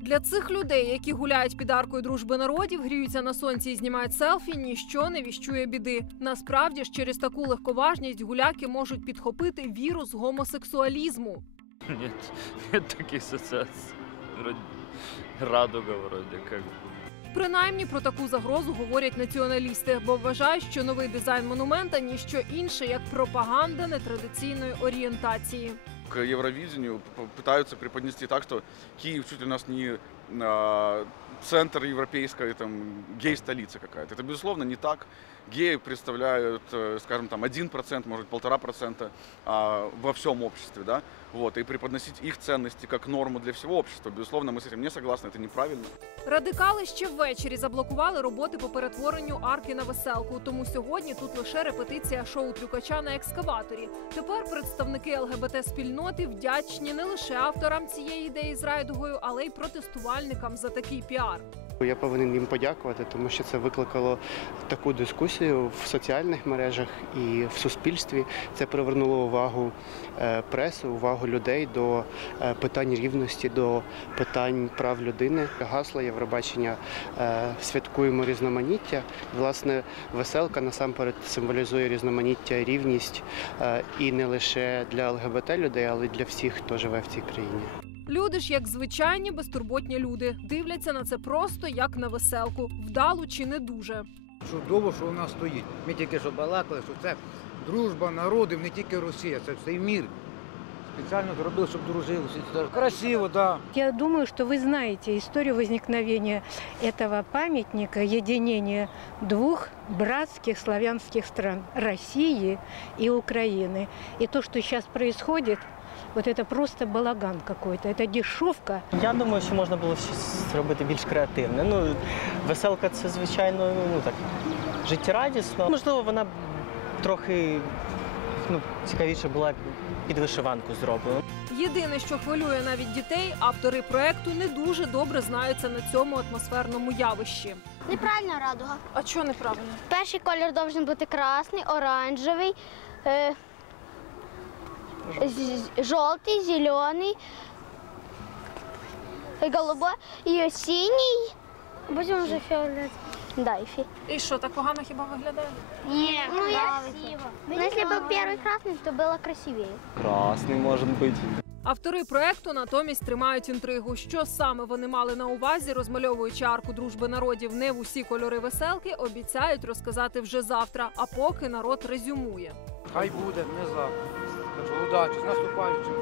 Для цих людей, які гуляють під аркою дружби народів, гріються на сонці і знімають селфі, ніщо не віщує біди. Насправді ж через таку легковажність гуляки можуть підхопити вірус гомосексуалізму. Ні, нет таких. Вроде радуга вроді, как. Принаймні про таку загрозу говорять націоналісти, бо вважають, що новий дизайн монумента ніщо інше як пропаганда нетрадиційної орієнтації. к Евровидению питаються преподнести так, что Киев чуть у нас не центр европейской там гей-столица какая-то. Это, безусловно, не так. Геи представляют, э, скажем, там 1%, может, полтора процента а, во всем обществе, да, вот, и преподносить их ценности как норму для всего общества, безусловно, мы с этим не согласны, это неправильно. Радикали ще ввечері заблокували роботи по перетворенню арки на веселку. Тому сьогодні тут лише репетиція шоу трюкача на екскаваторі. Тепер представники ЛГБТ спільноти вдячні не лише авторам цієї ідеї з райдугою, але й протестувальникам за такий піар. Я повинен їм подякувати, тому що це викликало таку дискусію в соціальних мережах і в суспільстві. Це привернуло увагу е, преси, увагу людей до е, питань рівності, до питань прав людини. Гасло Євробачення е, святкуємо різноманіття. Власне, веселка насамперед символізує різноманіття, рівність і не лише для ЛГБТ людей, але й для всіх, хто живе в цій країні. Люди ж, як звичайні безтурботні люди, дивляться на це просто як на веселку, вдалу чи не дуже. Чудово, що вона стоїть. Ми тільки що балакали, що це дружба народів, не тільки Росія, це всей мір. Спеціально зробили, щоб дружилися. Це Красиво, так. Да. Я думаю, что вы знаете историю возникновения этого памятника, единения двух братских славянских стран – России и Украины. И то, что сейчас происходит, вот это просто балаган какой-то, это дешевка. Я думаю, що можна було щось зробити більш креативне. Ну, веселка це, звичайно, ну так, життєрадісно. Можливо, вона б трохи ну, цікавіше була під вишиванку зроблена. Єдине, що хвилює навіть дітей, автори проекту не дуже добре знаються на цьому атмосферному явищі. Неправильна радуга. А чого неправильно? Перший колір должен бути красний, оранжевий, е, з- жовтий, зелений, голубой і синій, а потім вже фіолетовий. Да, і що, так погано хіба виглядає? Ні, ну, красиво. Ну, якщо б перший красний, то було красивіше. Красний може бути. Автори проекту натомість тримають інтригу. Що саме вони мали на увазі, розмальовуючи арку дружби народів не в усі кольори веселки, обіцяють розказати вже завтра. А поки народ резюмує. Хай буде, не завтра. Удачі, з наступаючим.